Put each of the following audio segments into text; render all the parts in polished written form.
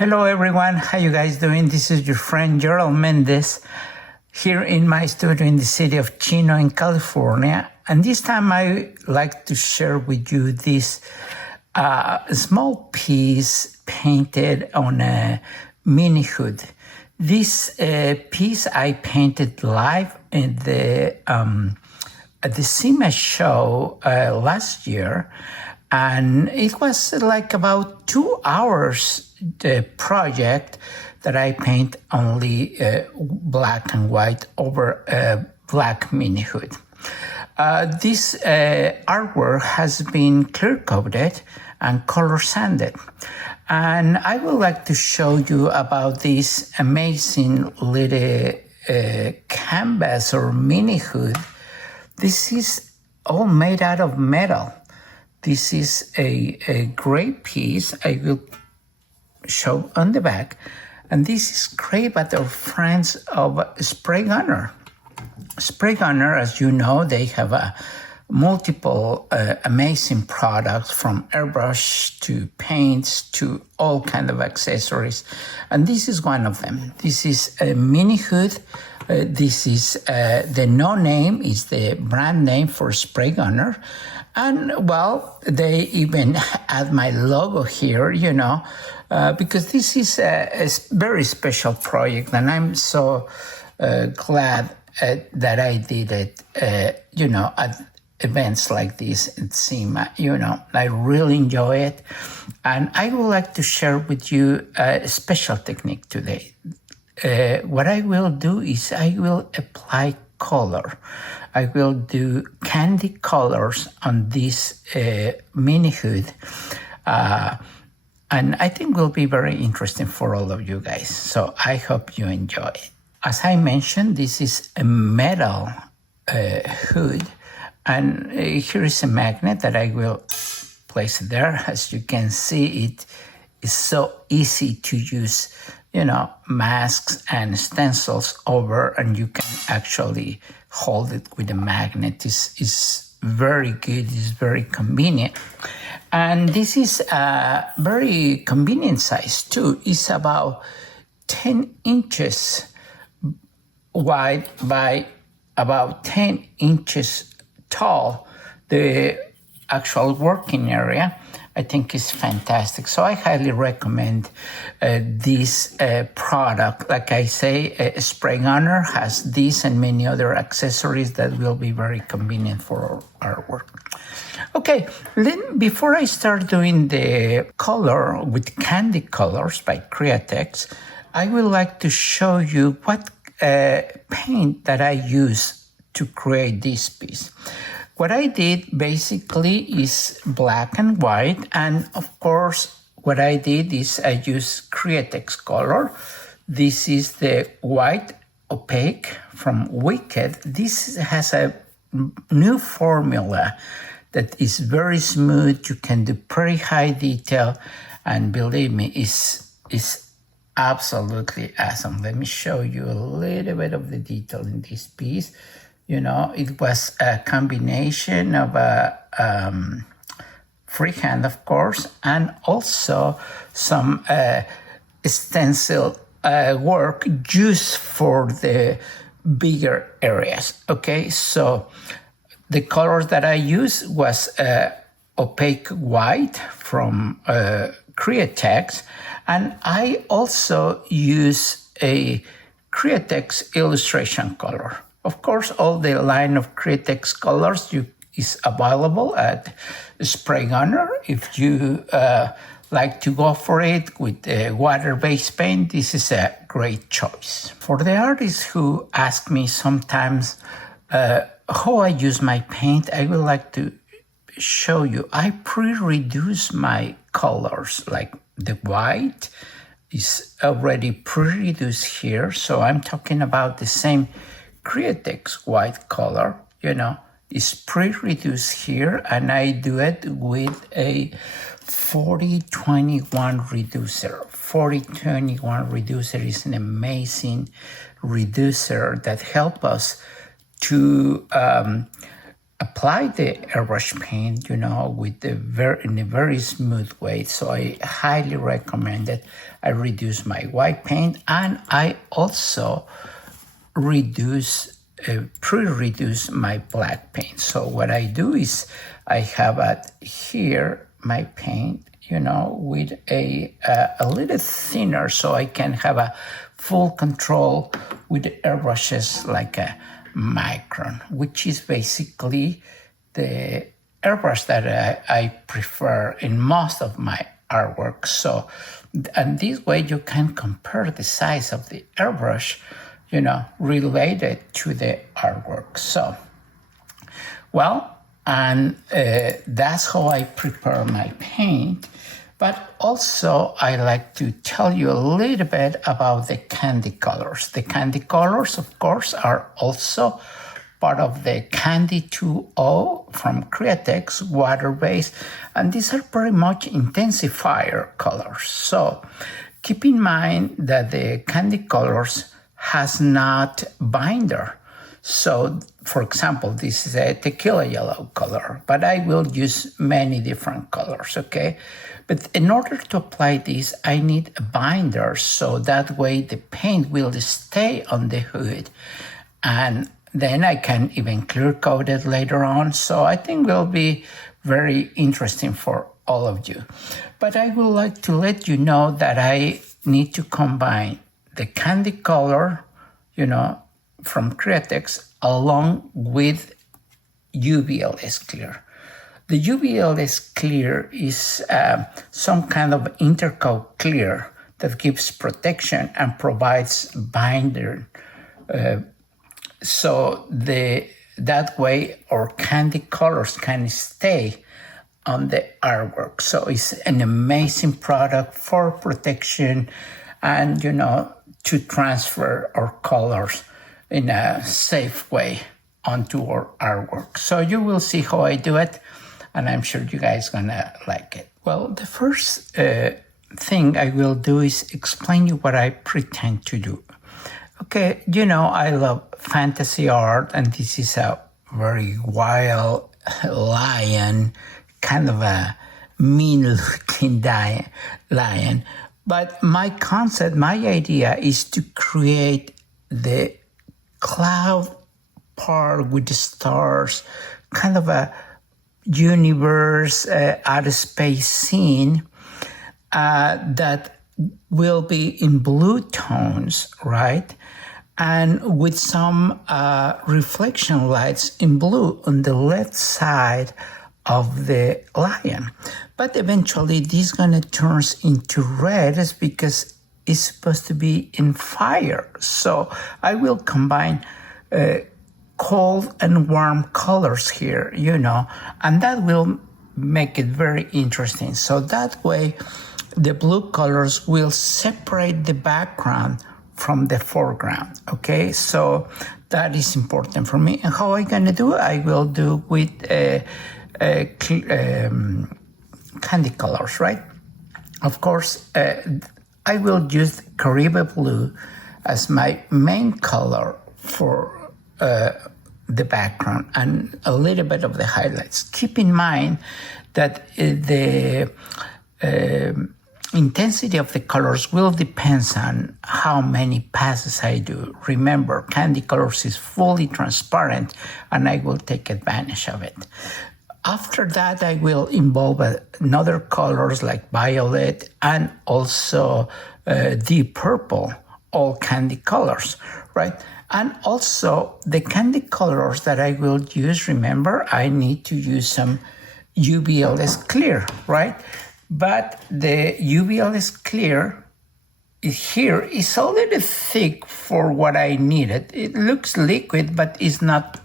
Hello everyone, how you guys doing? This is your friend Gerald Mendez here in my studio in the city of Chino in California. And this time I like to share with you this small piece painted on a mini hood. This piece I painted live in at the SEMA show last year. And it was like about 2 hours, the project that I paint only black and white over a black mini hood. This artwork has been clear coated and color sanded. And I would like to show you about this amazing little canvas or mini hood. This is all made out of metal. This is a great piece I will show on the back. And this is created by our friends of Spray Gunner. Spray Gunner, as you know, they have multiple amazing products from airbrush to paints to all kind of accessories. And this is one of them. This is a mini hood. This is the no name is the brand name for Spray Gunner. And well, they even add my logo here, you know, because this is a very special project. And I'm so glad that I did it, you know, at events like this at SEMA. You know, I really enjoy it. And I would like to share with you a special technique today. What I will do is I will apply color. I will do candy colors on this mini hood. And I think will be very interesting for all of you guys. So I hope you enjoy it. As I mentioned, this is a metal hood. And here is a magnet that I will place there. As you can see, it is so easy to use, you know, masks and stencils over, and you can actually hold it with a magnet. Is very good, it's very convenient. And this is a very convenient size too. It's about 10 inches wide by about 10 inches tall. The actual working area, I think, is fantastic. So I highly recommend this product. Like I say, Spray Gunner has this and many other accessories that will be very convenient for our work. Okay, then before I start doing the color with Candy Colors by Createx, I would like to show you what paint that I use to create this piece. What I did basically is black and white, and of course what I did is I used Createx Color. This is the white opaque from Wicked. This has a new formula that is very smooth. You can do pretty high detail, and believe me, it's absolutely awesome. Let me show you a little bit of the detail in this piece. You know, it was a combination of a freehand, of course, and also some stencil work used for the bigger areas. Okay, so the colors that I used was opaque white from Createx, and I also use a Createx illustration color. Of course, all the line of Createx Colors is available at Spray Gunner. If you like to go for it with water-based paint, this is a great choice. For the artists who ask me sometimes how I use my paint, I would like to show you. I pre-reduce my colors, like the white is already pre-reduced here. So I'm talking about the same Createx white color, you know, is pre-reduced here, and I do it with a 4021 reducer. 4021 reducer is an amazing reducer that helps us to apply the airbrush paint, you know, with in a very smooth way. So I highly recommend it. I reduce my white paint, and I also pre-reduce my black paint. So what I do is I have here my paint, you know, with a little thinner, so I can have a full control with the airbrushes like a micron, which is basically the airbrush that I prefer in most of my artwork. So, and this way you can compare the size of the airbrush, you know, related to the artwork. So, well, and that's how I prepare my paint. But also, I like to tell you a little bit about the candy colors. The candy colors, of course, are also part of the candy2o from Createx, water-based, and these are pretty much intensifier colors. So keep in mind that the candy colors has not binder. So, for example, this is a tequila yellow color, but I will use many different colors, okay? But in order to apply this, I need a binder, so that way the paint will stay on the hood, and then I can even clear coat it later on. So I think will be very interesting for all of you. But I would like to let you know that I need to combine the candy color, you know, from Createx along with UVLS clear. The UVLS clear is some kind of intercoat clear that gives protection and provides binder. So that way our candy colors can stay on the artwork. So it's an amazing product for protection and, you know, to transfer our colors in a safe way onto our artwork. So you will see how I do it, and I'm sure you guys gonna like it. Well, the first thing I will do is explain you what I pretend to do. Okay, you know, I love fantasy art, and this is a very wild lion, kind of a mean-looking lion. But my concept, my idea is to create the cloud part with the stars, kind of a universe, outer space scene that will be in blue tones, right? And with some reflection lights in blue on the left side of the lion. But eventually this gonna turn into red because it's supposed to be in fire. So I will combine cold and warm colors here, you know, and that will make it very interesting. So that way the blue colors will separate the background from the foreground, okay? So that is important for me. And how I gonna do it? I will do with candy colors, right? Of course, I will use Caribe blue as my main color for the background and a little bit of the highlights. Keep in mind that the intensity of the colors will depend on how many passes I do. Remember, candy colors is fully transparent and I will take advantage of it. After that, I will involve another colors like violet and also deep purple, all candy colors, right? And also the candy colors that I will use, remember, I need to use some UVLS clear, right? But the UVLS clear here is a little thick for what I needed. It looks liquid, but it's not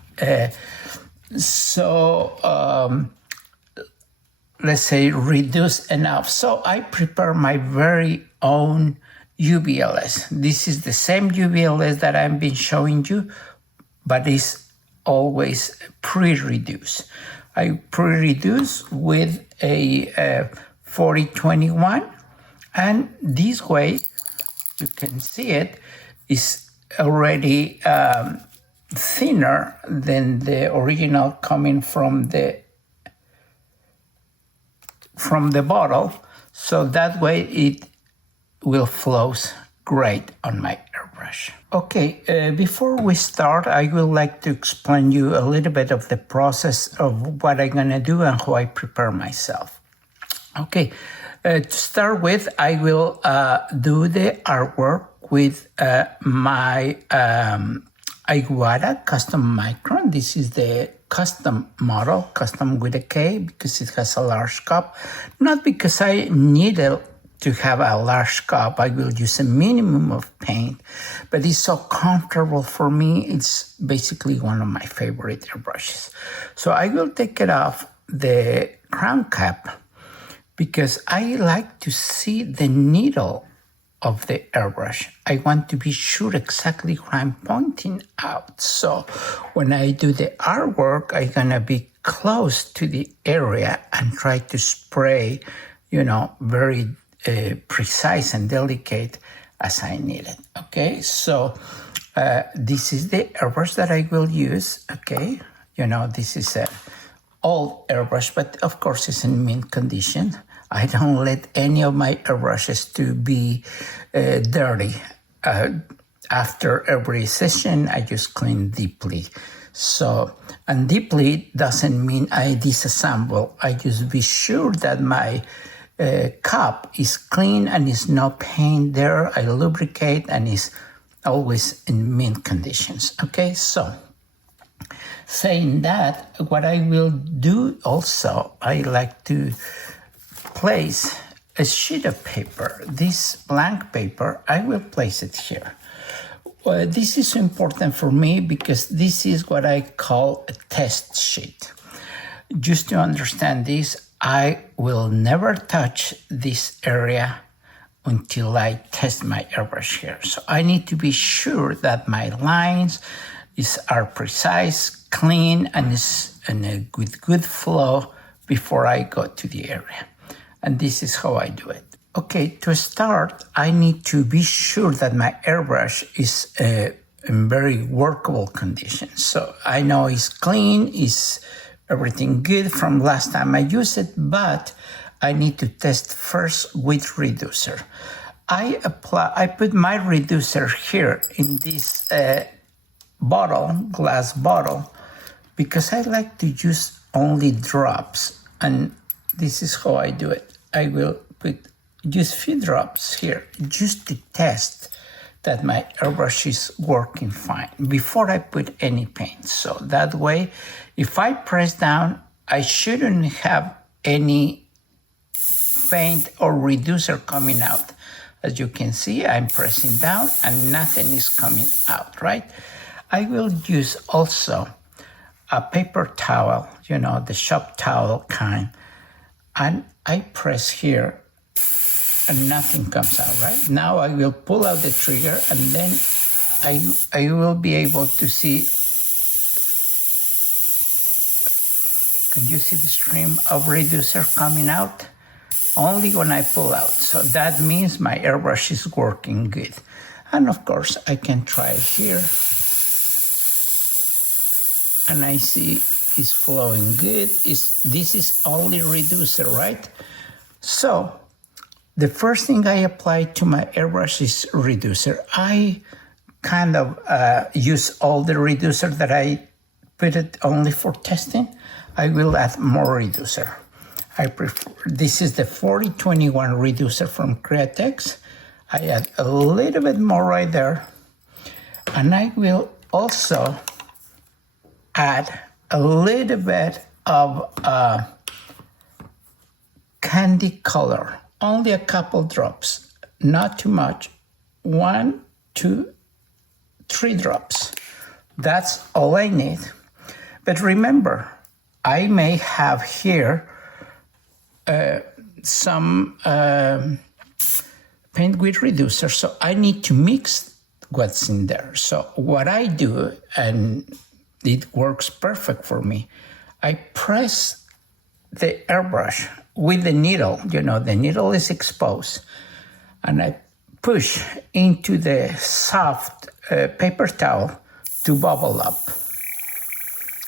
let's say, reduced enough. So I prepare my very own UVLS. This is the same UVLS that I've been showing you, but it's always pre-reduced. I pre-reduce with a 4021, and this way you can see it is already thinner than the original coming from the bottle, so that way it will flows great on my airbrush. Okay, before we start, I would like to explain you a little bit of the process of what I'm gonna do and how I prepare myself. Okay, to start with, I will do the artwork with my Iguara Custom Micron. This is the custom model, custom with a K, because it has a large cup. Not because I needed to have a large cup, I will use a minimum of paint, but it's so comfortable for me. It's basically one of my favorite airbrushes. So I will take it off the crown cap because I like to see the needle of the airbrush. I want to be sure exactly where I'm pointing out. So when I do the artwork, I'm gonna be close to the area and try to spray, very precise and delicate as I need it. Okay, so this is the airbrush that I will use. Okay, this is an old airbrush, but of course it's in mint condition. I don't let any of my airbrushes to be dirty. After every session, I just clean deeply. So, and deeply doesn't mean I disassemble. I just be sure that my cup is clean and is no paint there. I lubricate and is always in mint conditions. Okay, so saying that, what I will do also, I like to place a sheet of paper. This blank paper, I will place it here. This is important for me because this is what I call a test sheet. Just to understand this, I will never touch this area until I test my airbrush here. So I need to be sure that my lines are precise, clean, and is in a good flow before I go to the area. And this is how I do it. Okay, to start, I need to be sure that my airbrush is in very workable condition. So I know it's clean, is everything good from last time I used it, but I need to test first with reducer. I put my reducer here in this glass bottle, because I like to use only drops, and this is how I do it. I will put just few drops here just to test that my airbrush is working fine before I put any paint. So that way, if I press down, I shouldn't have any paint or reducer coming out. As you can see, I'm pressing down and nothing is coming out, right? I will use also a paper towel, the shop towel kind, and I press here and nothing comes out, right? Now I will pull out the trigger and then I will be able to see. Can you see the stream of reducer coming out? Only when I pull out. So that means my airbrush is working good. And of course I can try it here. And I see it's flowing good. This is only reducer, right? So the first thing I apply to my airbrush is reducer. I kind of use all the reducer that I put it only for testing. I will add more reducer. I prefer, this is the 4021 reducer from Createx. I add a little bit more right there. And I will also add a little bit of Kandy color. Only a couple drops, not too much. 1, 2, 3 drops. That's all I need. But remember, I may have here some paint with reducer, so I need to mix what's in there. So what I do, and it works perfect for me, I press the airbrush with the needle, the needle is exposed, and I push into the soft paper towel to bubble up.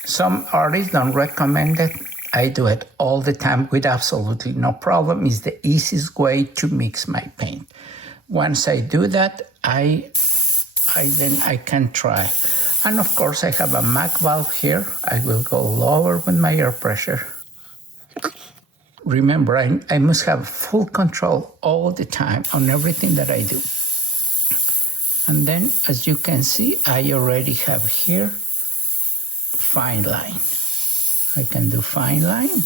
Some artists don't recommend it. I do it all the time with absolutely no problem. It's the easiest way to mix my paint. Once I do that, I can try. And of course, I have a MAC valve here. I will go lower with my air pressure. Remember, I must have full control all the time on everything that I do. And then, as you can see, I already have here fine line. I can do fine line.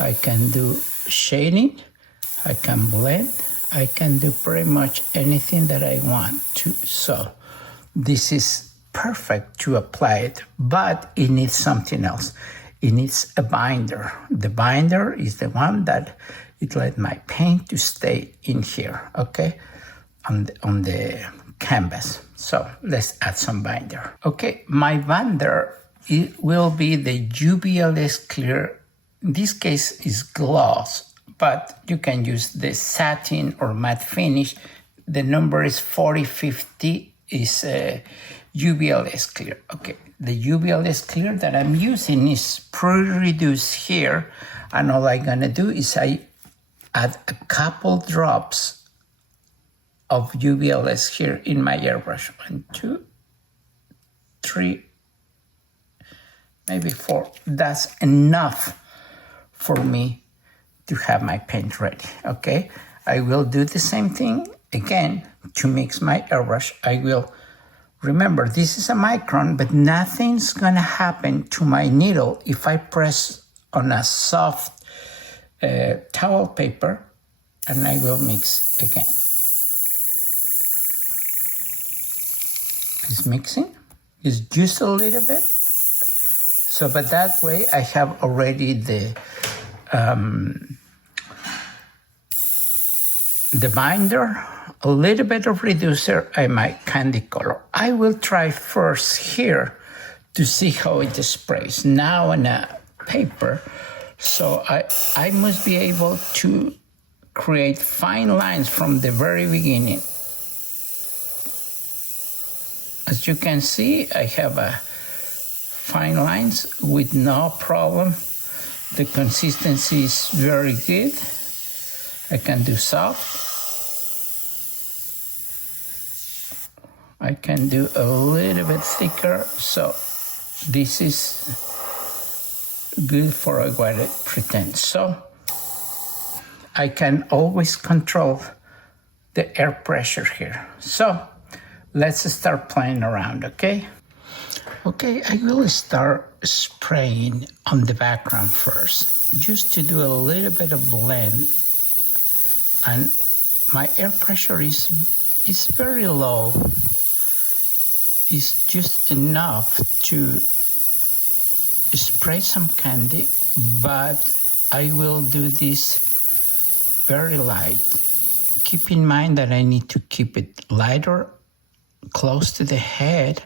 I can do shading. I can blend. I can do pretty much anything that I want to. So this is perfect to apply it, but it needs something else. It needs a binder. The binder is the one that it let my paint to stay in here, okay, on the canvas. So let's add some binder. Okay, my binder, it will be the UVLS clear. In this case is gloss, but you can use the satin or matte finish. The number is 4050 is UVLS clear. Okay, the UVLS clear that I'm using is pre-reduced here, and all I'm gonna do is I add a couple drops of UVLS here in my airbrush. 1, 2, 3, maybe 4. That's enough for me to have my paint ready, okay? I will do the same thing again to mix my airbrush. I will, remember, this is a micron, but nothing's gonna happen to my needle if I press on a soft towel paper, and I will mix again. It's mixing, it's just a little bit. So, but that way I have already the binder, a little bit of reducer, and my candy color. I will try first here to see how it sprays. Now on a paper, so I must be able to create fine lines from the very beginning. As you can see, I have a fine lines with no problem. The consistency is very good. I can do soft. I can do a little bit thicker, so this is good for a white pretend. So I can always control the air pressure here. So let's start playing around, okay? Okay, I will start spraying on the background first, just to do a little bit of blend. And my air pressure is very low. It's just enough to spray some candy, but I will do this very light. Keep in mind that I need to keep it lighter, close to the head,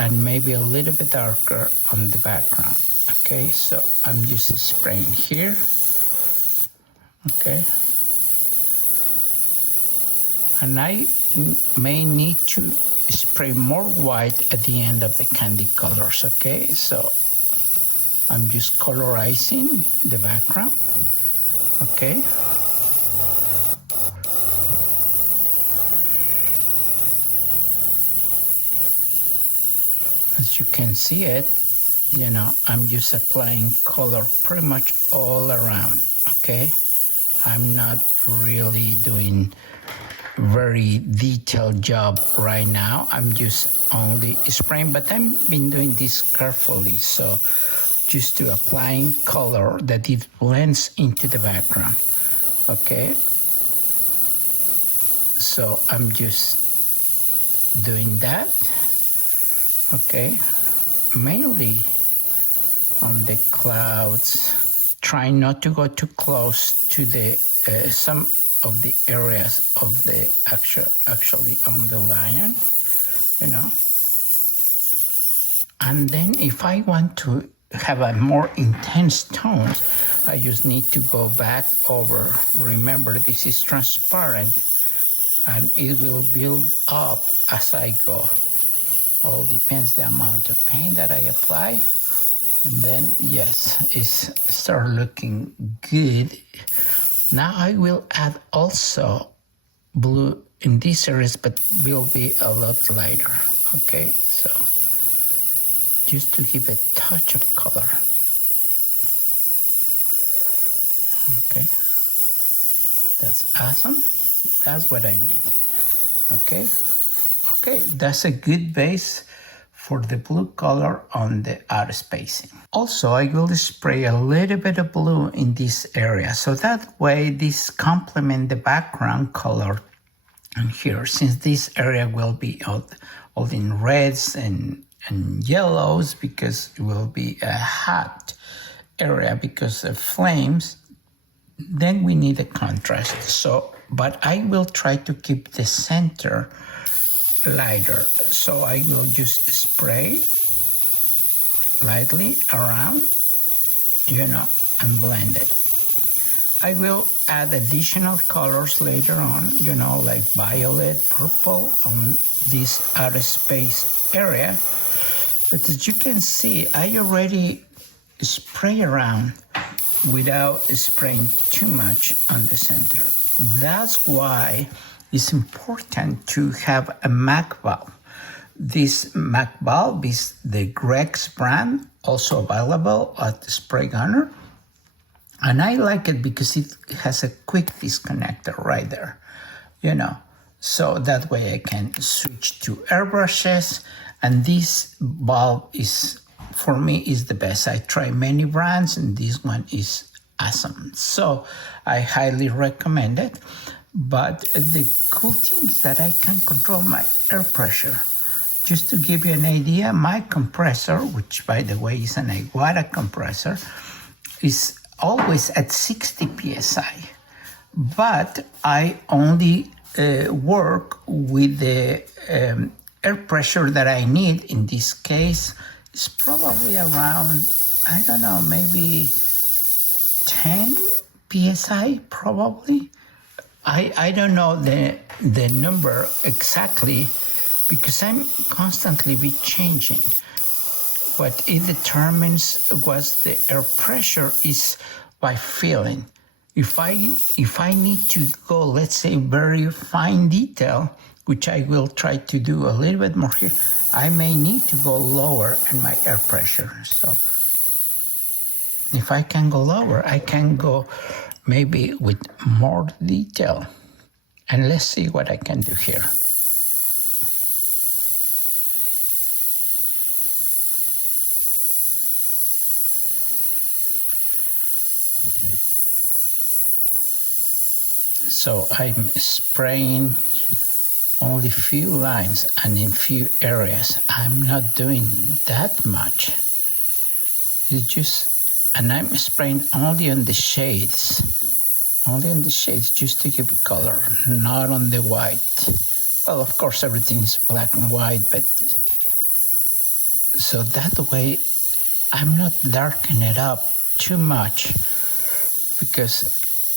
and maybe a little bit darker on the background. Okay, so I'm just spraying here. Okay. And I may need to spray more white at the end of the candy colors, okay? So I'm just colorizing the background, okay? As you can see it, you know, I'm just applying color pretty much all around, okay? I'm not really doing very detailed job right now. I'm just only spraying, but I've been doing this carefully, so just to applying color that it blends into the background, okay? So I'm just doing that, okay? Mainly on the clouds, trying not to go too close to the some of the areas of the actually on the lion, you know. And then if I want to have a more intense tone, I just need to go back over. Remember, this is transparent and it will build up as I go. All depends the amount of paint that I apply. And then, yes, it's start looking good. Now I will add also blue in these areas, but will be a lot lighter. Okay, so just to give a touch of color. Okay, that's awesome. That's what I need. Okay, okay, that's a good base for the blue color on the outer spacing. Also, I will spray a little bit of blue in this area, so that way this complement the background color in here, since this area will be all in reds and yellows, because it will be a hot area because of flames. Then we need a contrast. So, but I will try to keep the center lighter. So I will just spray lightly around, and blend it. I will add additional colors later on, like violet, purple on this outer space area. But as you can see, I already spray around without spraying too much on the center. That's why it's important to have a MAC bulb. This MAC bulb is the Grex brand, also available at the spray gunner. And I like it because it has a quick disconnector right there, So that way I can switch to airbrushes. And this bulb is, for me, is the best. I try many brands and this one is awesome. So I highly recommend it. But the cool thing is that I can control my air pressure. Just to give you an idea, my compressor, which by the way is an Iguana compressor, is always at 60 psi. But I only work with the air pressure that I need. In this case, it's probably around, I don't know, maybe 10 psi probably. I don't know the number exactly because I'm constantly be changing. What it determines what the air pressure is by feeling. If I need to go, let's say, very fine detail, which I will try to do a little bit more here, I may need to go lower in my air pressure. So if I can go lower, I can go maybe with more detail. And let's see what I can do here. So I'm spraying only few lines and in few areas. I'm not doing that much. It's just, and I'm spraying only on the shades. Only on the shades, just to give color, not on the white. Well, of course, everything is black and white, but so that way I'm not darkening it up too much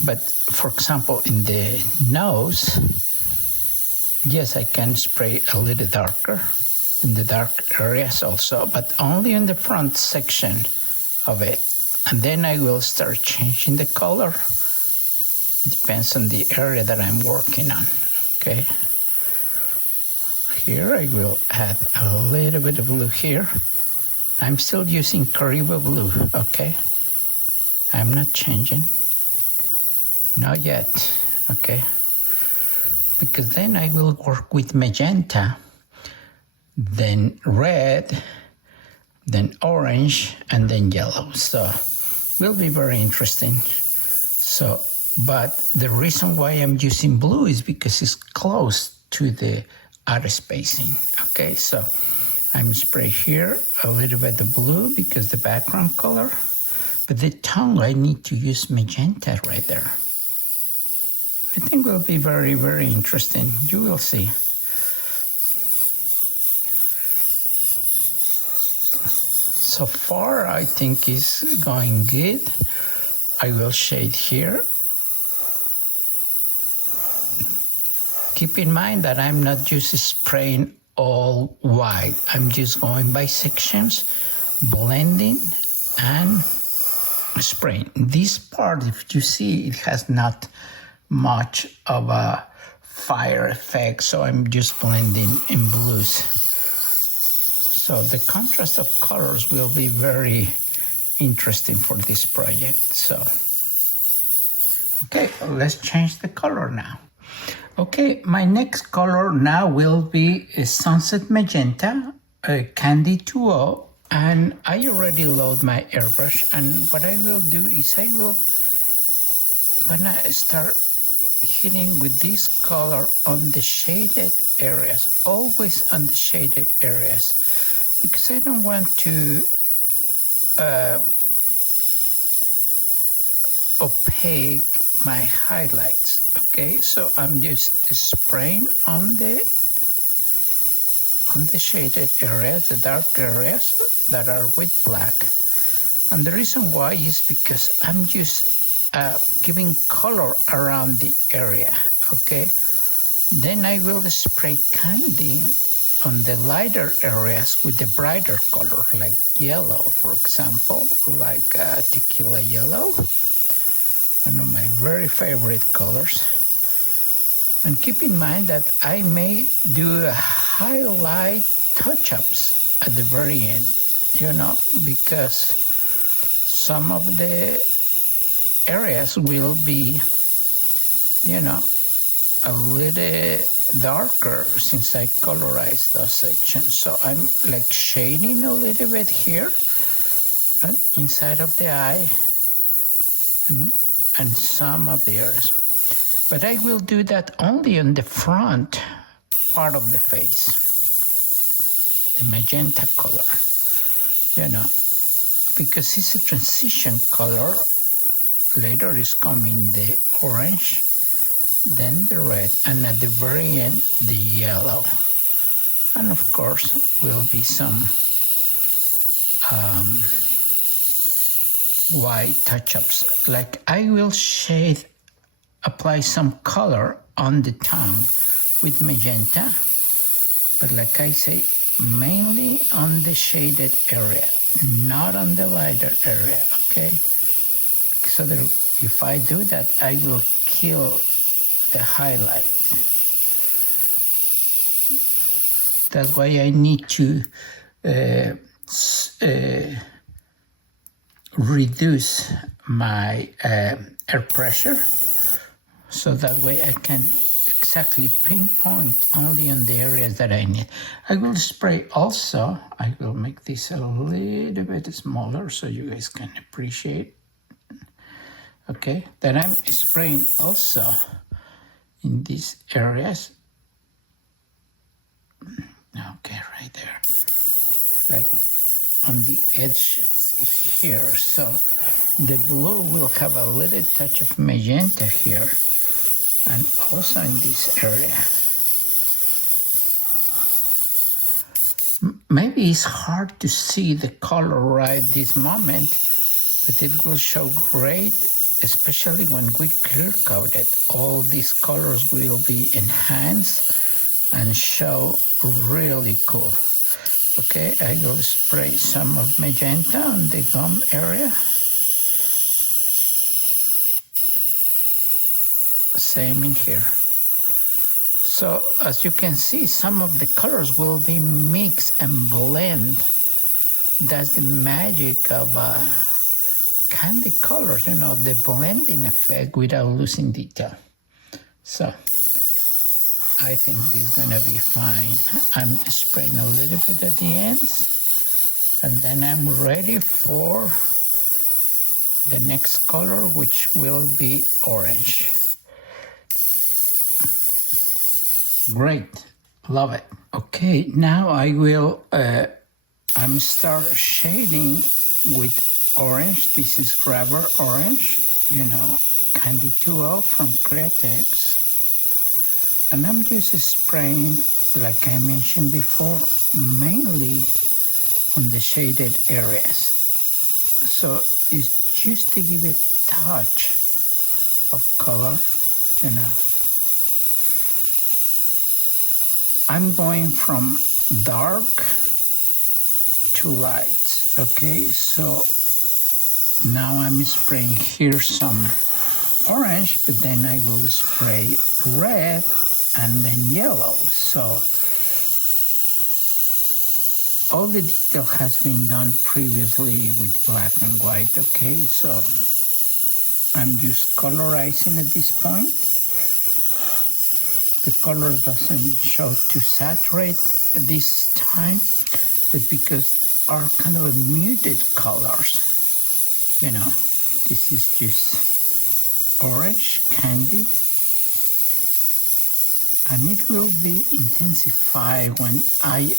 but for example, in the nose, yes, I can spray a little darker in the dark areas also, but only in the front section of it. And then I will start changing the color. Depends on the area that I'm working on, okay? Here I will add a little bit of blue here. I'm still using Caribou blue, okay? I'm not changing. Not yet, okay? Because then I will work with magenta, then red, then orange, and then yellow. So will be very interesting. So, but the reason why I'm using blue is because it's close to the outer spacing, okay? So I'm spray here a little bit of blue because the background color, but the tongue I need to use magenta right there. I think will be very, very interesting. You will see. So far, I think it's going good. I will shade here. Keep in mind that I'm not just spraying all white. I'm just going by sections, blending and spraying. This part, if you see, it has not much of a fire effect, so I'm just blending in blues. So the contrast of colors will be very interesting for this project. So, okay, let's change the color now. Okay, my next color now will be a Sunset Magenta, a candy2o, and I already load my airbrush, and what I will do is I will gonna start hitting with this color on the shaded areas, always on the shaded areas, because I don't want to opaque my highlights. Okay, so I'm just spraying on the shaded areas, the dark areas that are with black. And the reason why is because I'm just giving color around the area. Okay, then I will spray candy on the lighter areas with the brighter color, like yellow, for example, like tequila yellow, one of my very favorite colors. And keep in mind that I may do highlight touch-ups at the very end, you know, because some of the areas will be, you know, a little darker since I colorized those sections. So I'm like shading a little bit here and inside of the eye and some of the areas. But I will do that only on the front part of the face, the magenta color, you know, because it's a transition color. Later is coming the orange, then the red, and at the very end, the yellow. And of course, will be some white touch-ups. Like I will apply some color on the tongue with magenta, but like I say, mainly on the shaded area, not on the lighter area, okay? So that if I do that, I will kill the highlight. That's why I need to reduce my air pressure, so that way I can exactly pinpoint only on the areas that I need. I will spray also, I will make this a little bit smaller so you guys can appreciate. Okay, then I'm spraying also in these areas. Okay, right there, like on the edge here. So the blue will have a little touch of magenta here, and also in this area. Maybe it's hard to see the color right this moment, but it will show great, especially when we clear coat it. All these colors will be enhanced and show really cool. Okay, I will spray some of magenta on the gum area. Same in here. So as you can see, some of the colors will be mixed and blend. That's the magic of candy colors, you know, the blending effect without losing detail. So I think this is gonna be fine. I'm spraying a little bit at the ends, and then I'm ready for the next color, which will be orange. Great, love it. Okay, now I will, I'm start shading with orange. This is rubber orange, you know, candy2o from Createx. And I'm just spraying, like I mentioned before, mainly on the shaded areas. So it's just to give a touch of color, you know. I'm going from dark to light. Okay, so now I'm spraying here some orange, but then I will spray red and then yellow. So all the detail has been done previously with black and white. Okay, so I'm just colorizing at this point. The color doesn't show too saturated this time, but because are kind of muted colors, you know, this is just orange candy, and it will be intensified when I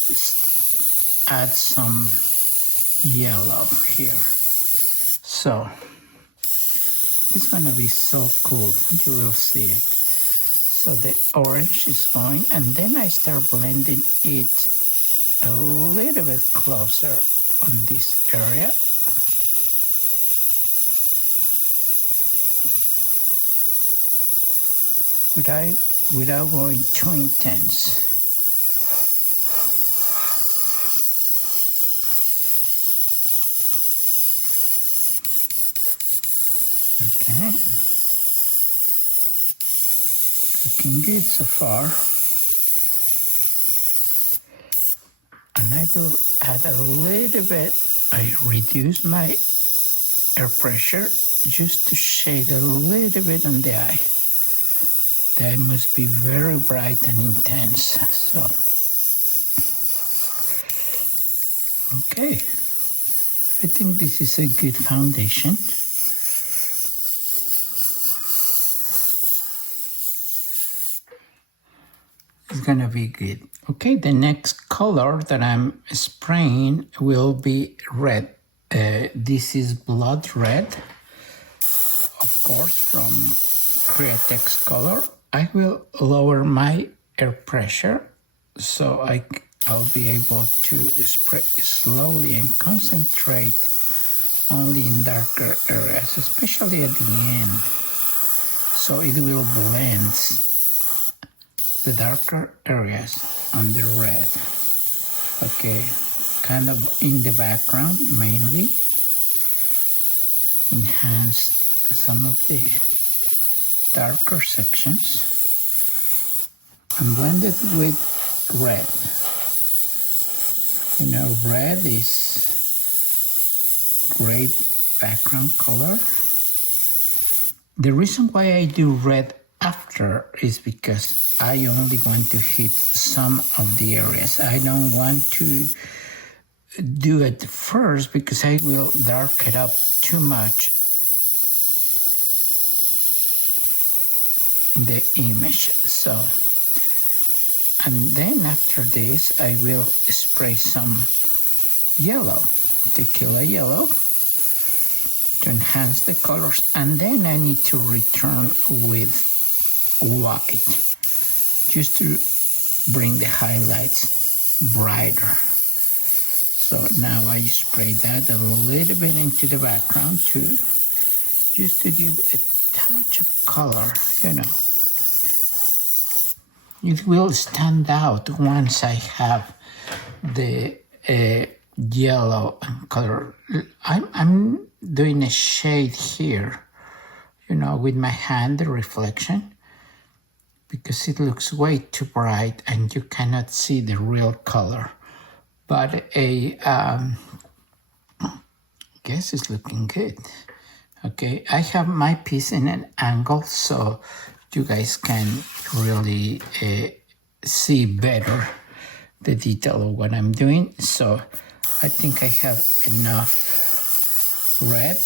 add some yellow here. So it's gonna be so cool, you will see it. So the orange is going, and then I start blending it a little bit closer on this area. Without going too intense. Okay. Looking good so far. And I will add a little bit. I reduce my air pressure just to shade a little bit on the eye. The eye must be very bright and intense. So, okay. I think this is a good foundation. It's gonna be good. Okay, the next color that I'm spraying will be red. This is blood red, of course, from Createx Color. I will lower my air pressure so I'll be able to spray slowly and concentrate only in darker areas, especially at the end. So it will blend the darker areas on the red. Okay, kind of in the background mainly. Enhance some of the darker sections and blend it with red. You know, red is great background color. The reason why I do red after is because I only want to hit some of the areas. I don't want to do it first because I will dark it up too much the image. So, and then after this I will spray some yellow, tequila yellow, to enhance the colors, and then I need to return with white just to bring the highlights brighter. So now I spray that a little bit into the background too, just to give a touch of color, you know. It will stand out once I have the yellow color. I'm doing a shade here, you know, with my hand, the reflection, because it looks way too bright and you cannot see the real color. But I guess it's looking good. Okay, I have my piece in an angle so you guys can really see better the detail of what I'm doing. So I think I have enough red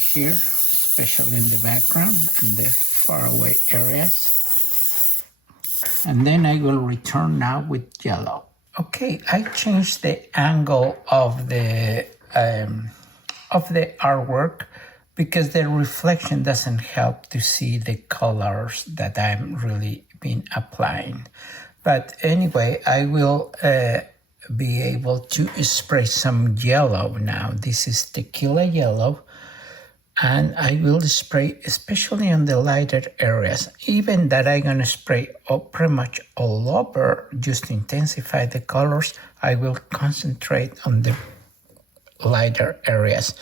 here, especially in the background and the faraway areas. And then I will return now with yellow. Okay, I changed the angle of the artwork because the reflection doesn't help to see the colors that I'm really been applying. But anyway, I will be able to spray some yellow now. This is tequila yellow, And I will spray especially on the lighter areas, even that I'm gonna spray pretty much all over just to intensify the colors. I will concentrate on the lighter areas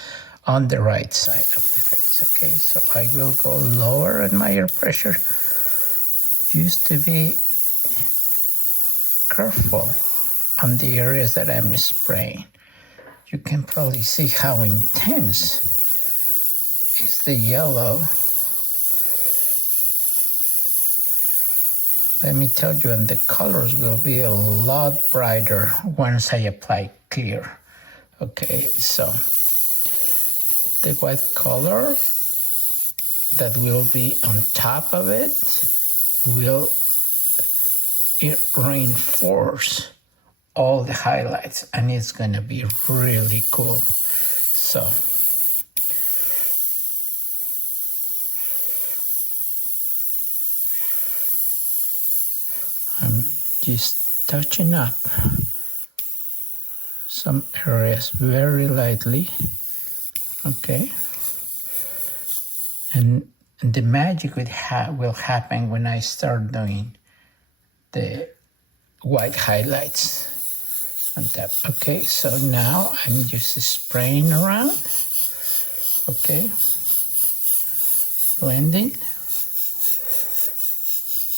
on the right side of the face. Okay, so I will go lower on my air pressure just to be careful on the areas that I'm spraying. You can probably see how intense is the yellow. Let me tell you, and the colors will be a lot brighter once I apply clear. Okay, so the white color that will be on top of it will reinforce all the highlights, and it's gonna be really cool. So I'm just touching up some areas very lightly, okay? And the magic will happen when I start doing the white highlights on top. Okay, so now I'm just spraying around, okay? Blending.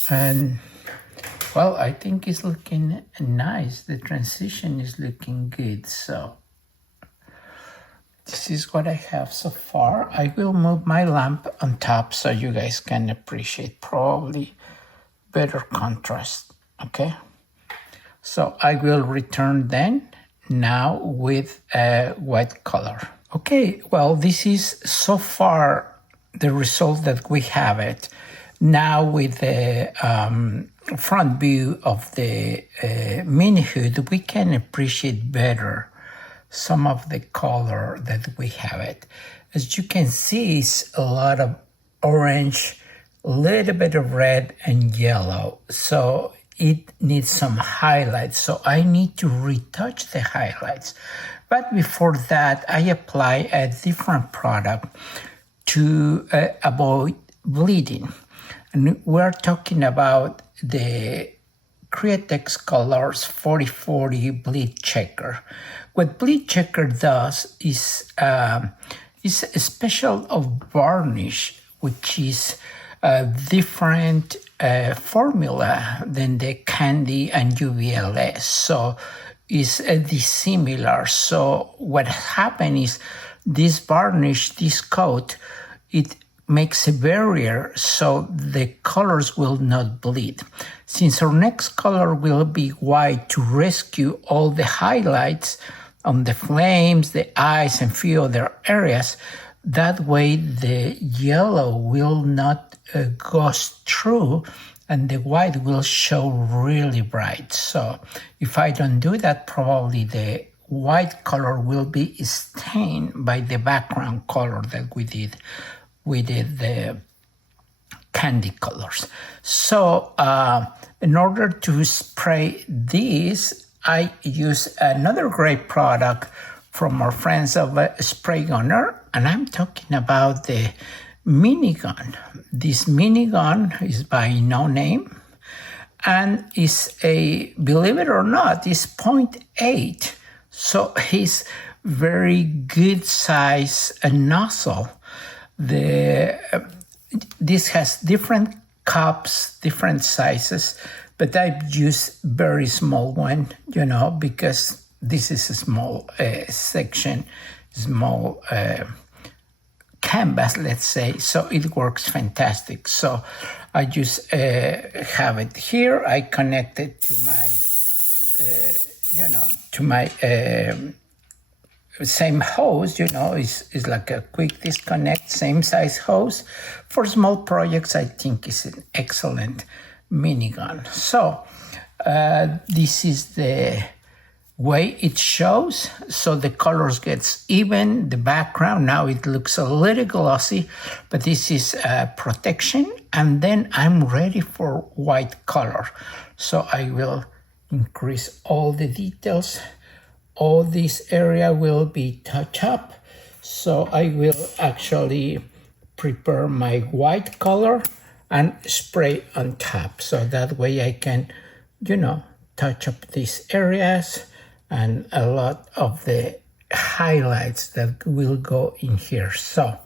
And well, I think it's looking nice. The transition is looking good. So this is what I have so far. I will move my lamp on top so you guys can appreciate probably better contrast, okay? So I will return then now with a white color. Okay, well, this is so far the result that we have it. Now with the front view of the mini hood, we can appreciate better some of the color that we have it. As you can see, it's a lot of orange, a little bit of red and yellow. So it needs some highlights. So I need to retouch the highlights. But before that, I apply a different product to avoid bleeding. And we're talking about the Createx Colors 4040 Bleed Checker. What Bleed Checker does is a special of varnish, which is a different formula than the Kandy and UVLS. So it's dissimilar. So what happens is this varnish, this coat, it makes a barrier so the colors will not bleed. Since our next color will be white to rescue all the highlights on the flames, the eyes, and few other areas, that way the yellow will not go through and the white will show really bright. So if I don't do that, probably the white color will be stained by the background color that we did the candy colors. So in order to spray this, I use another great product from our friends of Spray Gunner, and I'm talking about the minigun. This minigun is by No Name, and is a, believe it or not, is 0.8. So it's very good size nozzle. This has different cups, different sizes, but I've used very small one, because this is a small section, small canvas, let's say, so it works fantastic. So I just have it here. I connect it to my, same hose, is like a quick disconnect, same size hose. For small projects, I think it's an excellent minigun. So this is the way it shows. So the colors gets even, the background, now it looks a little glossy, but this is protection. And then I'm ready for white color. So I will increase all the details. All this area will be touched up. So I will actually prepare my white color and spray on top. So that way I can, touch up these areas and a lot of the highlights that will go in here. So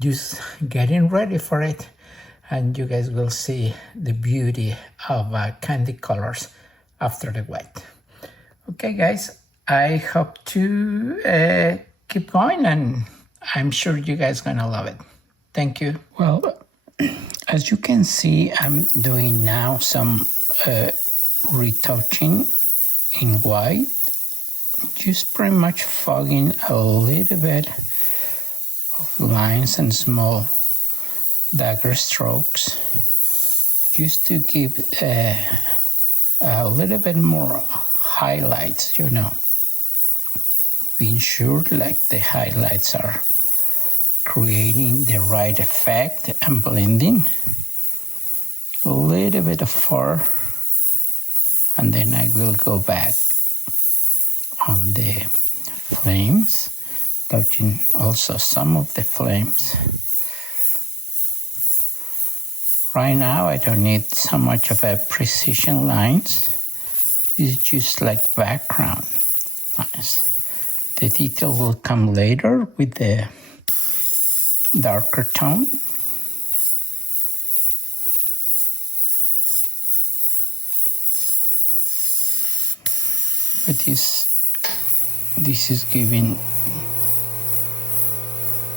just getting ready for it, and you guys will see the beauty of candy colors after the wet. Okay guys, I hope to keep going, and I'm sure you guys gonna love it. Thank you. Well, as you can see, I'm doing now some retouching in white, just pretty much fogging a little bit of lines and small dagger strokes, just to give a little bit more highlights, being sure like the highlights are creating the right effect and blending. A little bit of fur, and then I will go back on the flames, touching also some of the flames. Right now I don't need so much of a precision lines. It's just like background lines. The detail will come later with the darker tone. But this is giving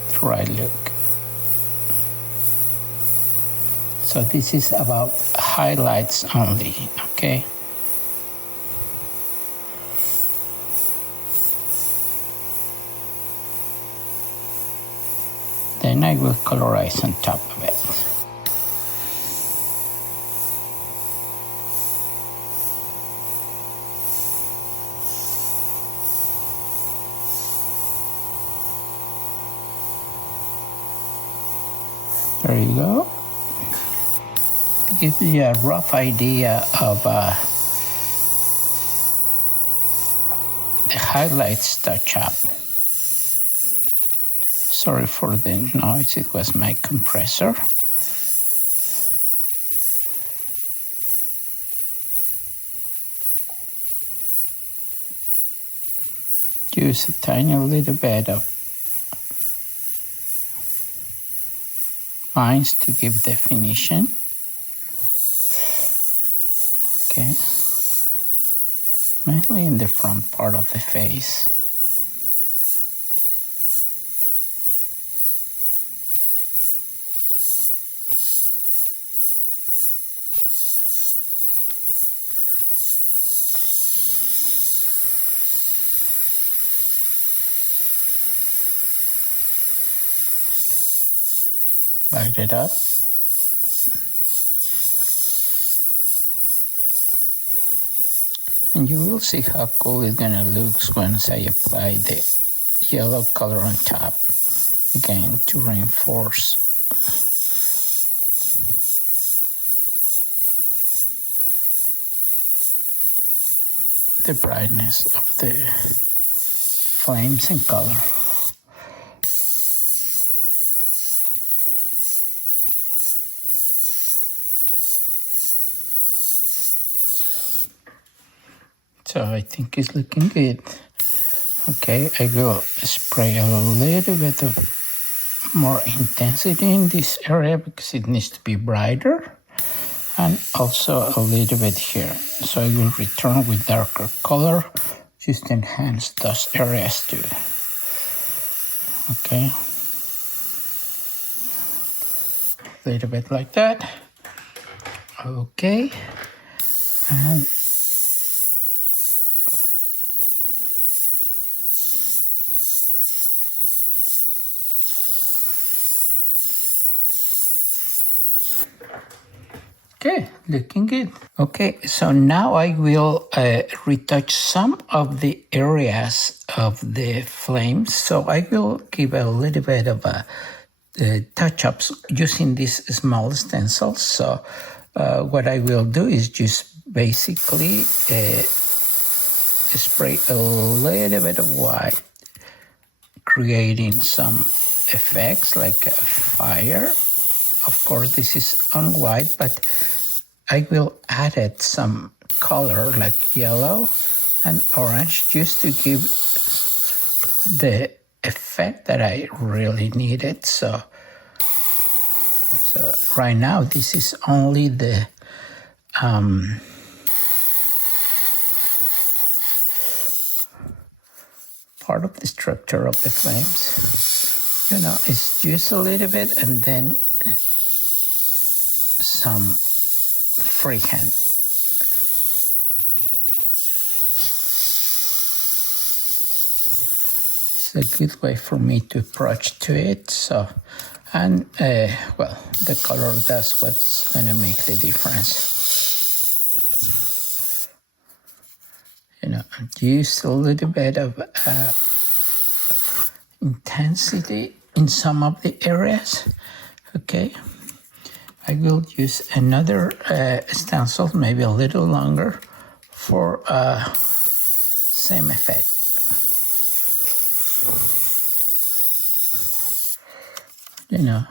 the right look. So this is about highlights only, okay? Then I will colorize on top of it. There you go. To give you a rough idea of the highlights touch up. Sorry for the noise, it was my compressor. Use a tiny little bit of lines to give definition. Okay, mainly in the front part of the face. Light it up. And you will see how cool it's gonna look once I apply the yellow color on top, again to reinforce the brightness of the flames and color. So I think it's looking good. Okay, I will spray a little bit of more intensity in this area because it needs to be brighter, and also a little bit here. So I will return with darker color, just enhance those areas too. Okay, a little bit like that. Okay, and okay, looking good. Okay, so now I will retouch some of the areas of the flames. So I will give a little bit of a touch-ups using these small stencils. So what I will do is just basically spray a little bit of white, creating some effects like a fire. Of course, this is on white, but I will add it some color like yellow and orange just to give the effect that I really needed. So right now, this is only the part of the structure of the flames. You know, it's just a little bit and then some freehand. It's a good way for me to approach to it. So, and well, the color, that's what's going to make the difference. You know, just a little bit of intensity in some of the areas. Okay, I will use another stencil, maybe a little longer, for same effect. You know,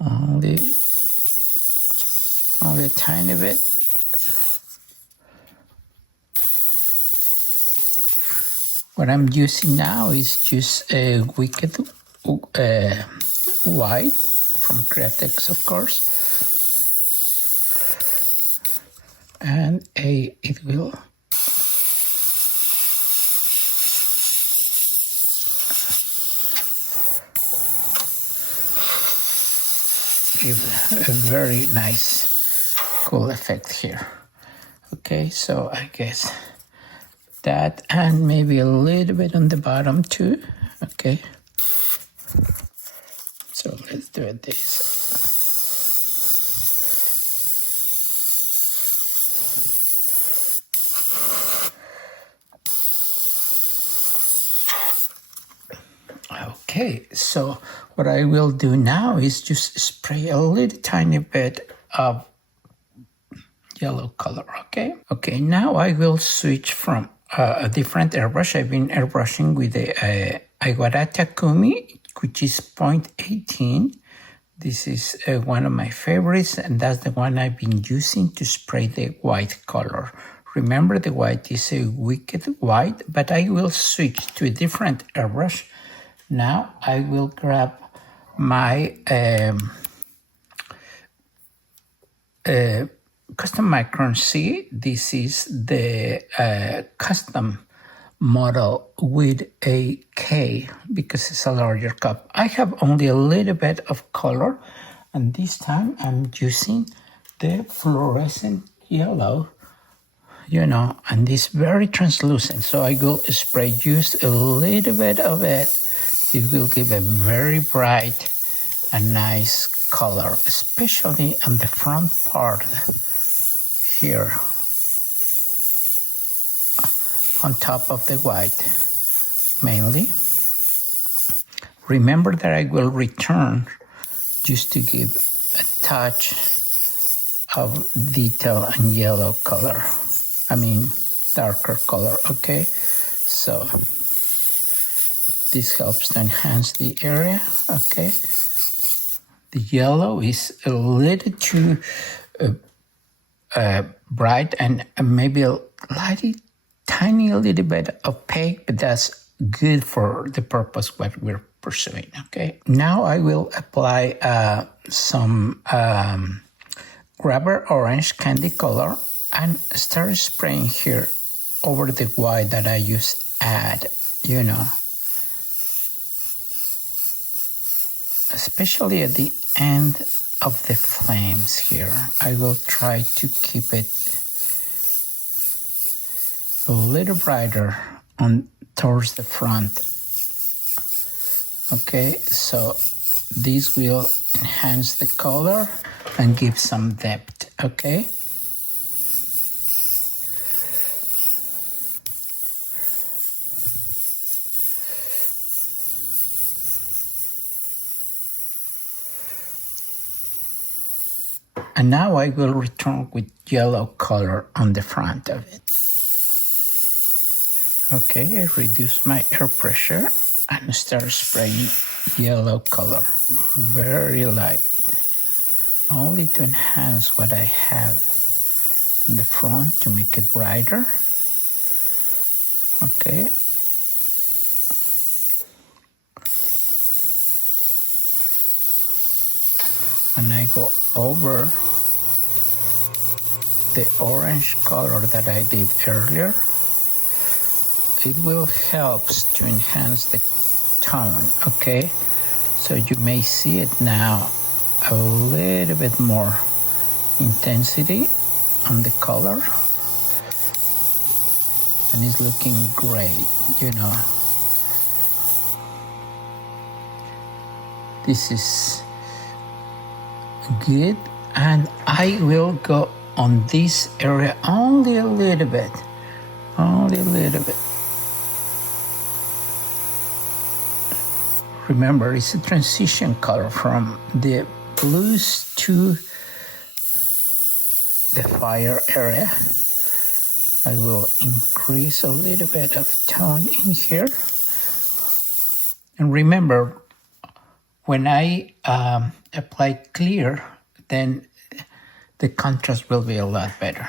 only a tiny bit. What I'm using now is just a wicked white from Createx, of course, and it will give a very nice, cool effect here. Okay, so I guess that, and maybe a little bit on the bottom too. Okay, so let's do it this. Okay, so what I will do now is just spray a little tiny bit of yellow color. Okay, now I will switch from a different airbrush. I've been airbrushing with the Aguara Takumi, which is 0.18. This is one of my favorites, and that's the one I've been using to spray the white color. Remember, the white is a wicked white, but I will switch to a different airbrush. Now I will grab my Custom Micron C. This is the custom model with a K because it's a larger cup. I have only a little bit of color, and this time I'm using the fluorescent yellow, you know, and it's very translucent. So I will spray just a little bit of it. It will give a very bright and nice color, especially on the front part here on top of the white mainly. Remember that I will return just to give a touch of detail and yellow color. I mean darker color, okay? So this helps to enhance the area, okay? The yellow is a little too bright and maybe a tiny little bit opaque, but that's good for the purpose what we're pursuing, okay? Now I will apply some rubber orange candy color and start spraying here over the white that I just add, you know. Especially at the end of the flames here. I will try to keep it a little brighter on towards the front. Okay, so this will enhance the color and give some depth, okay? And now I will return with yellow color on the front of it. Okay, I reduce my air pressure and start spraying yellow color, very light, only to enhance what I have in the front to make it brighter. Okay. And I go over the orange color that I did earlier. It will help to enhance the tone, okay? So you may see it now, a little bit more intensity on the color. And it's looking great, you know. This is good, and I will go on this area only a little bit, only a little bit. Remember, it's a transition color from the blues to the fire area. I will increase a little bit of tone in here. And remember, when I apply clear, then the contrast will be a lot better.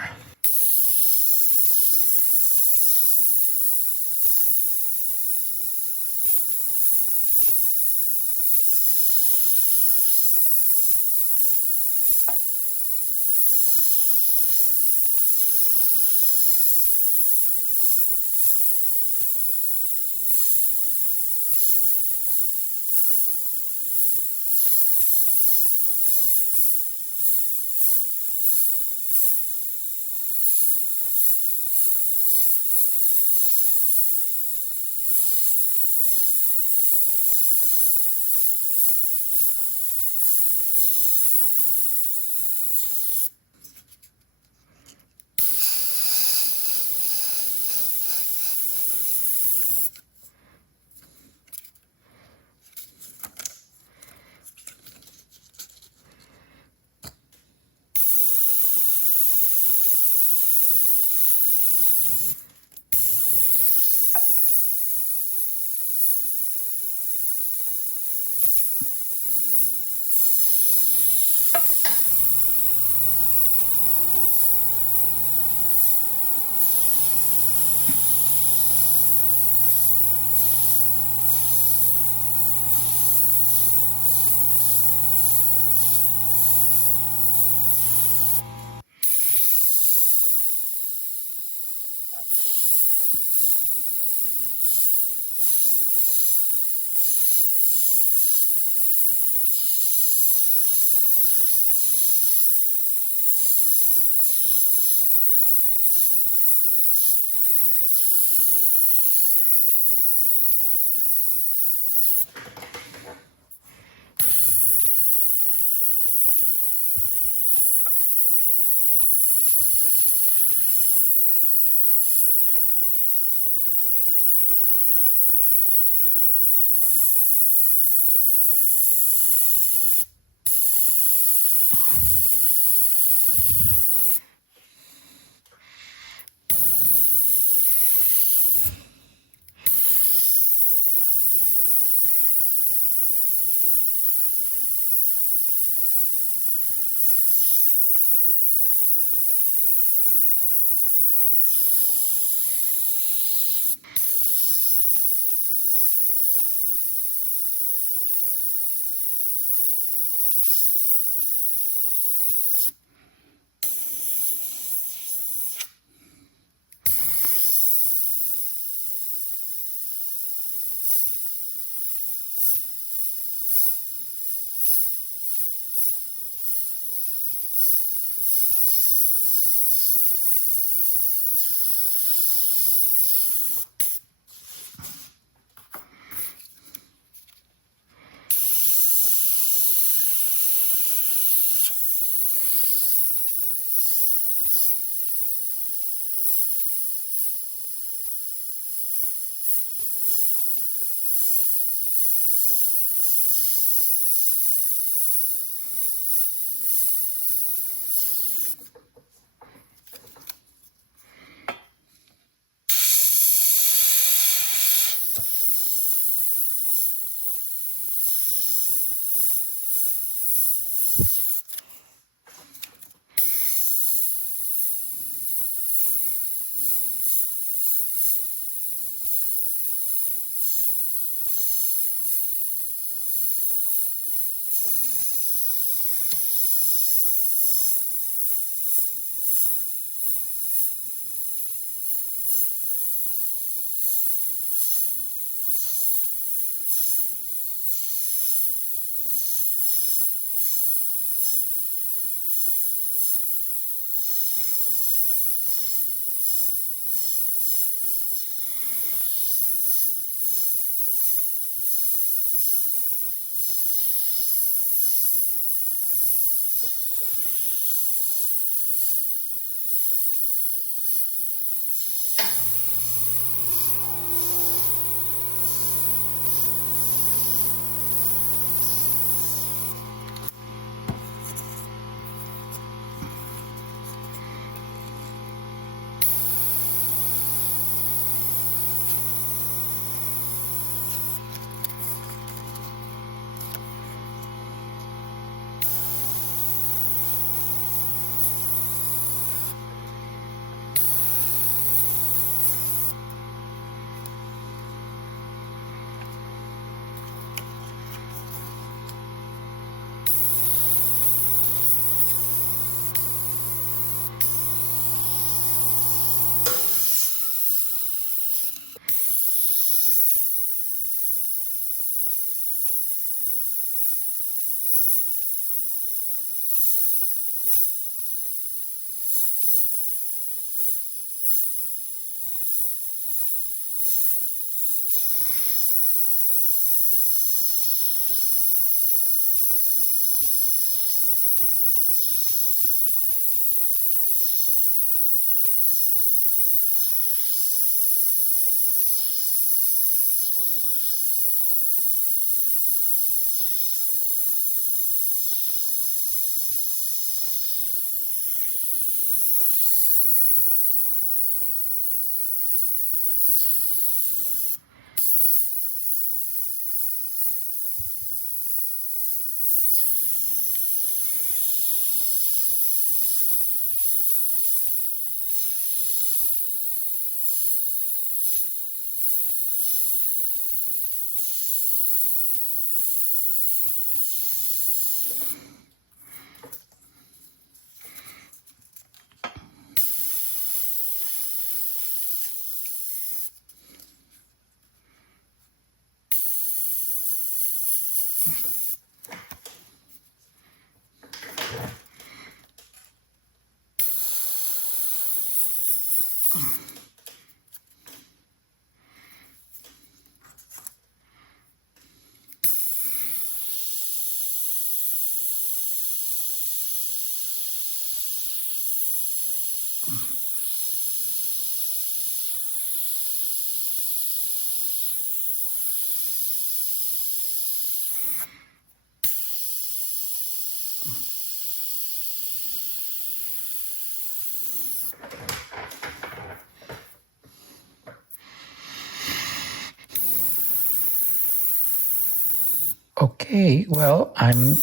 Okay, well, I'm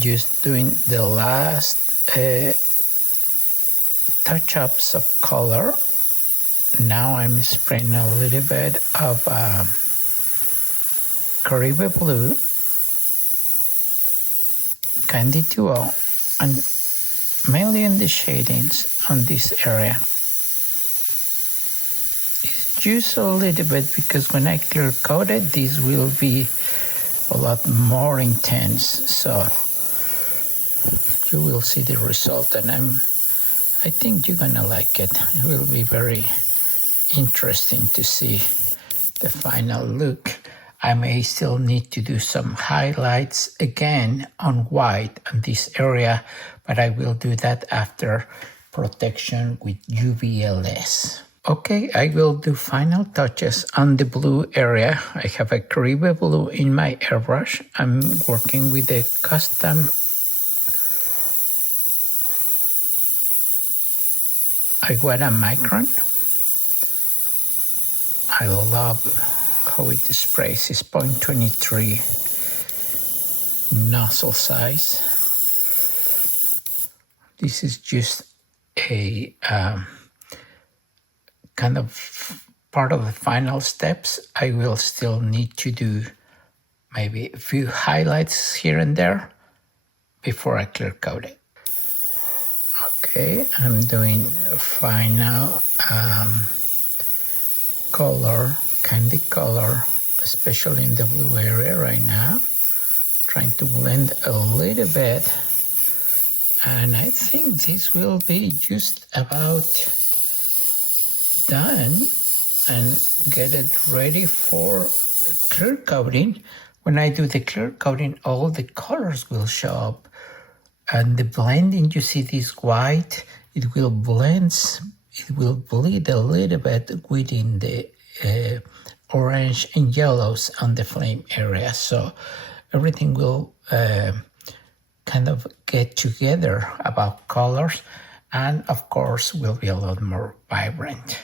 just doing the last touch-ups of color. Now I'm spraying a little bit of Caribe Blue, candy2o, and mainly in the shadings on this area. It's just a little bit because when I clear coat it, this will be a lot more intense. So you will see the result, and I think you're gonna like it. It will be very interesting to see the final look. I may still need to do some highlights again on white on this area, but I will do that after protection with UV-LS. Okay, I will do final touches on the blue area. I have a Caribe Blue in my airbrush. I'm working with a custom Iguana Micron. I love how it sprays. It's 0.23 nozzle size. This is just a kind of part of the final steps. I will still need to do maybe a few highlights here and there before I clear coat it. Okay, I'm doing a final color, candy color, especially in the blue area right now. Trying to blend a little bit. And I think this will be just about done and get it ready for clear coating. When I do the clear coating, all the colors will show up. And the blending, you see this white, it will blend, it will bleed a little bit within the orange and yellows on the flame area. So everything will kind of get together about colors, and of course will be a lot more vibrant.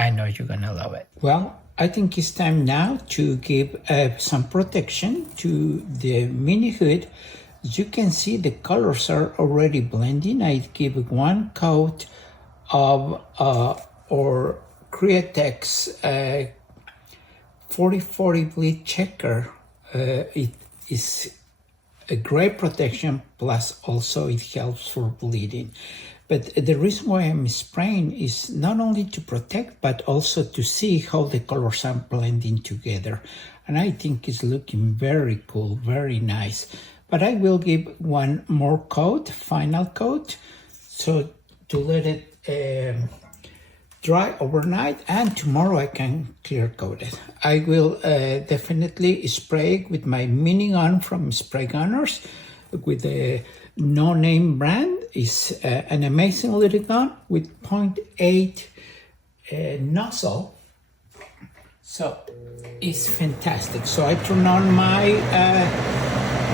I know you're gonna love it. Well, I think it's time now to give some protection to the mini hood. As you can see, the colors are already blending. I give one coat of our Createx 4040 bleed checker. It is a great protection, plus also it helps for bleeding. But the reason why I'm spraying is not only to protect, but also to see how the colors are blending together. And I think it's looking very cool, very nice. But I will give one more coat, final coat, so to let it dry overnight, and tomorrow I can clear coat it. I will definitely spray with my mini gun from Spray Gunners with a no-name brand. It's an amazing little gun with 0.8 nozzle. So it's fantastic. So I turn on my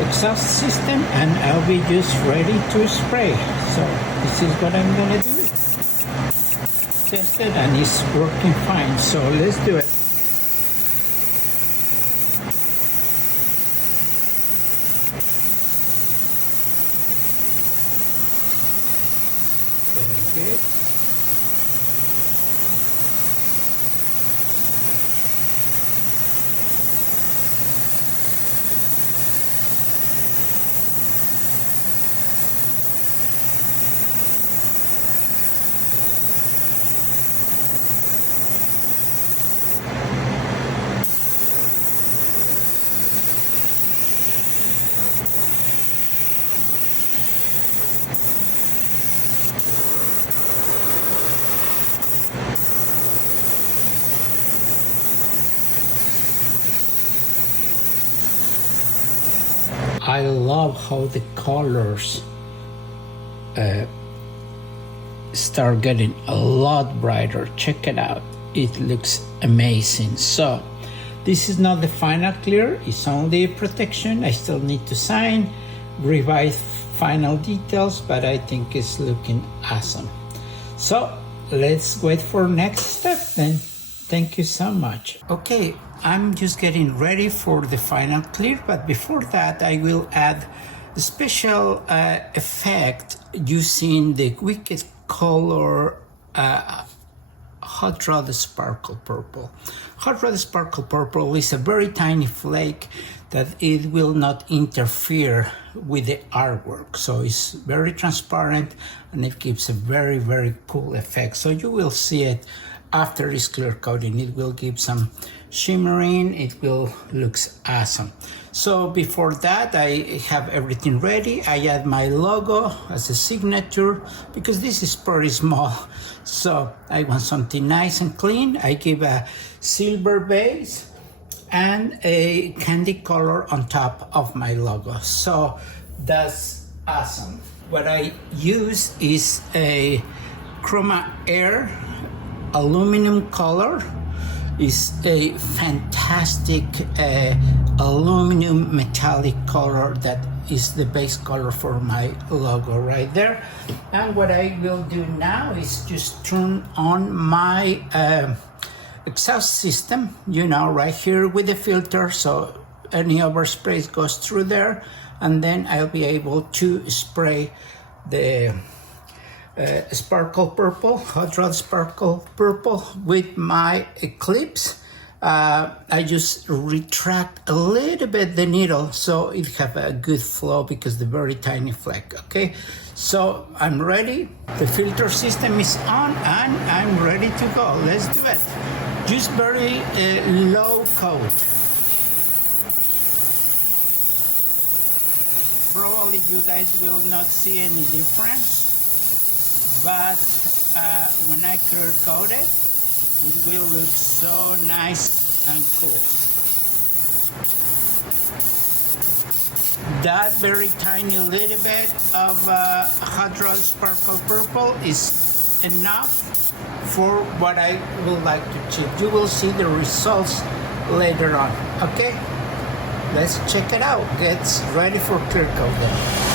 exhaust system and I'll be just ready to spray. So this is what I'm gonna do. Tested and it's working fine. So let's do it. Very good. I love how the colors start getting a lot brighter. Check it out. It looks amazing. So this is not the final clear. It's only a protection. I still need to sign, revise final details, but I think it's looking awesome. So let's wait for next step then. Thank you so much. Okay, I'm just getting ready for the final clear, but before that, I will add a special effect using the Wicked Color Hot Rod Sparkle Purple. Hot Rod Sparkle Purple is a very tiny flake that it will not interfere with the artwork. So it's very transparent and it gives a very, very cool effect. So you will see it after this clear coating. It will give some shimmering, it will looks awesome. So before that, I have everything ready. I add my logo as a signature because this is pretty small. So I want something nice and clean. I give a silver base and a candy color on top of my logo. So that's awesome. What I use is a Chroma Air aluminum color. Is a fantastic aluminum metallic color that is the base color for my logo right there. And what I will do now is just turn on my exhaust system, you know, right here with the filter, so any overspray goes through there, and then I'll be able to spray the sparkle purple, hot rod sparkle purple with my clips. I just retract a little bit the needle so it have a good flow because the very tiny flake. Okay, so I'm ready. The filter system is on and I'm ready to go. Let's do it. Just very low coat. Probably you guys will not see any difference. But when I clear coat it, it will look so nice and cool. That very tiny little bit of hot rod sparkle purple is enough for what I would like to achieve. You will see the results later on. Okay, let's check it out. Get ready for clear coat then.